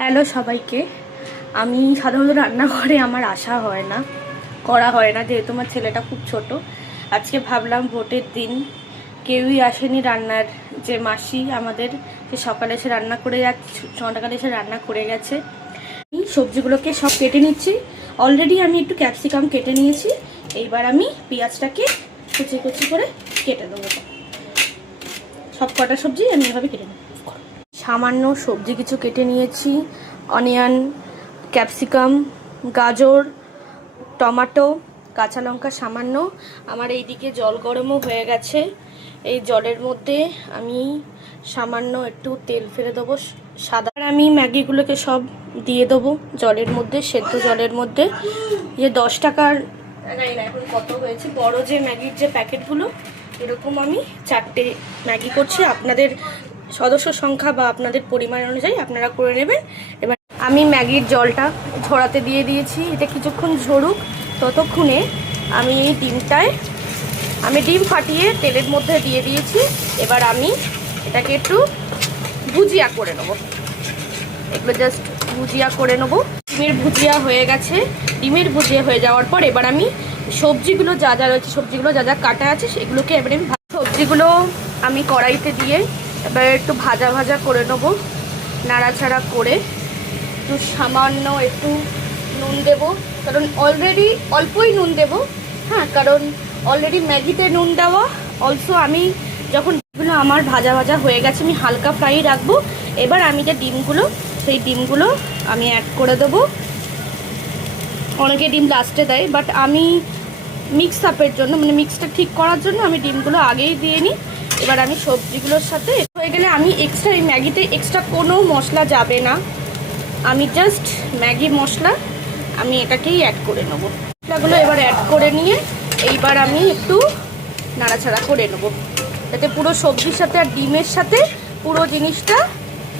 Hello সবাইকে। আমি সাধারণত রান্নাঘরে আমার আসা হয় না, করা হয় না, যেহেতু আমার ছেলেটা খুব ছোট। আজকে ভাবলাম ভোটের দিন, কেউই আসেনি রান্নার, যে মাসি আমাদের সে সকালে এসে রান্না করে যাচ্ছে, সকালে এসে রান্না করে গেছে। সবজিগুলোকে সব কেটে নিচ্ছি। অলরেডি আমি একটু ক্যাপসিকাম কেটে নিয়েছি। এইবার আমি পেঁয়াজটাকে কুচি কুচি করে কেটে দেবো। সব কটা সবজি আমি এভাবে কেটে নেব। সামান্য সবজি কিছু কেটে নিয়েছি, অনিয়ন, ক্যাপসিকাম, গাজর, টমেটো, কাঁচা লঙ্কা সামান্য। আমার এইদিকে জল গরমও হয়ে গেছে। এই জলের মধ্যে আমি সামান্য একটু তেল ফেলে দেবো সাদা। আমি ম্যাগিগুলোকে সব দিয়ে দেবো জলের মধ্যে, সেদ্ধ জলের মধ্যে। যে 10 টাকার, জানি না এখন কত হয়েছে, বড় যে ম্যাগির যে প্যাকেটগুলো, এরকম আমি 4টে ম্যাগি করছি। আপনাদের সদস্য সংখ্যা বা আপনাদের পরিমাণ অনুযায়ী আপনারা করে নেবেন। এবার আমি ম্যাগির জলটা ঝরাতে দিয়ে দিয়েছি। এটা কিছুক্ষণ ঝরুক, ততক্ষণে আমি এই ডিম ফাটিয়ে তেলের মধ্যে দিয়ে দিয়েছি। এবার আমি এটাকে একটু ভুজিয়া করে নেবো। এগুলো জাস্ট ভুজিয়া করে নেবো। ডিমের ভুজিয়া হয়ে গেছে। ডিমের ভুজিয়া হয়ে যাওয়ার পর এবার আমি সবজিগুলো যা যা রয়েছে, সবজিগুলো যা যা কাটা আছে সেগুলোকে এবারে সবজিগুলো আমি কড়াইতে দিয়ে এবার একটু ভাজা ভাজা করে নেবো, নাড়াচাড়া করে। একটু সামান্য একটু নুন দেবো, কারণ অলরেডি অল্পই নুন দেবো। হ্যাঁ, কারণ অলরেডি ম্যাগিতে নুন দেওয়া। অলসো আমি যখন ডিমগুলো আমার ভাজা ভাজা হয়ে গেছে, আমি হালকা ফ্রাই রাখবো। এবার আমি যে ডিমগুলো, সেই ডিমগুলো আমি অ্যাড করে দেবো। অনেকে ডিম লাস্টে দেয়, বাট আমি মিক্স আপের জন্য, মানে মিক্সটা ঠিক করার জন্য আমি ডিমগুলো আগেই দিয়ে নিই। এবার আমি সবজিগুলোর সাথে হয়ে গেলে আমি এক্সট্রা, এই ম্যাগিতে এক্সট্রা কোনো মশলা যাবে না। আমি জাস্ট ম্যাগি মশলা আমি এটাকেই অ্যাড করে নেবো। মশলাগুলো এবার অ্যাড করে নিয়ে এইবার আমি একটু নাড়াচাড়া করে নেবো, যাতে পুরো সবজির সাথে আর ডিমের সাথে পুরো জিনিসটা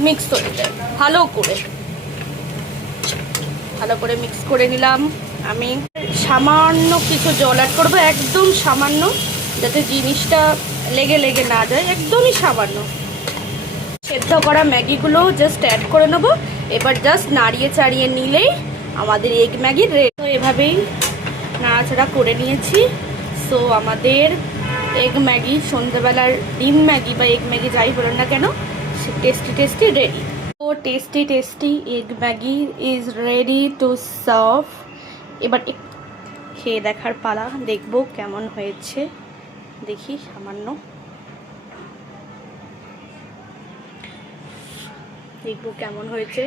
মিক্স হয়ে যায়। ভালো করে মিক্স করে নিলাম। আমি সামান্য কিছু জল অ্যাড করবো, একদম সামান্য, যাতে জিনিসটা লেগে না যায়, একদমই সামান্য। সেদ্ধ করা ম্যাগিগুলো জাস্ট অ্যাড করে নেবো। এবার জাস্ট নাড়িয়ে চাড়িয়ে নিলেই আমাদের এগ ম্যাগি রেডি। তো এভাবেই নাড়াচাড়া করে নিয়েছি। সো আমাদের এগ ম্যাগি, সন্ধ্যেবেলার ডিম ম্যাগি বা এগ ম্যাগি যাই বলেন না কেন, টেস্টি রেডি। তো tasty egg Maggi is ready to serve. এবার খেয়ে দেখার পালা, দেখবো কেমন হয়েছে। দেখি সামান্য দেখবো কেমন হয়েছে।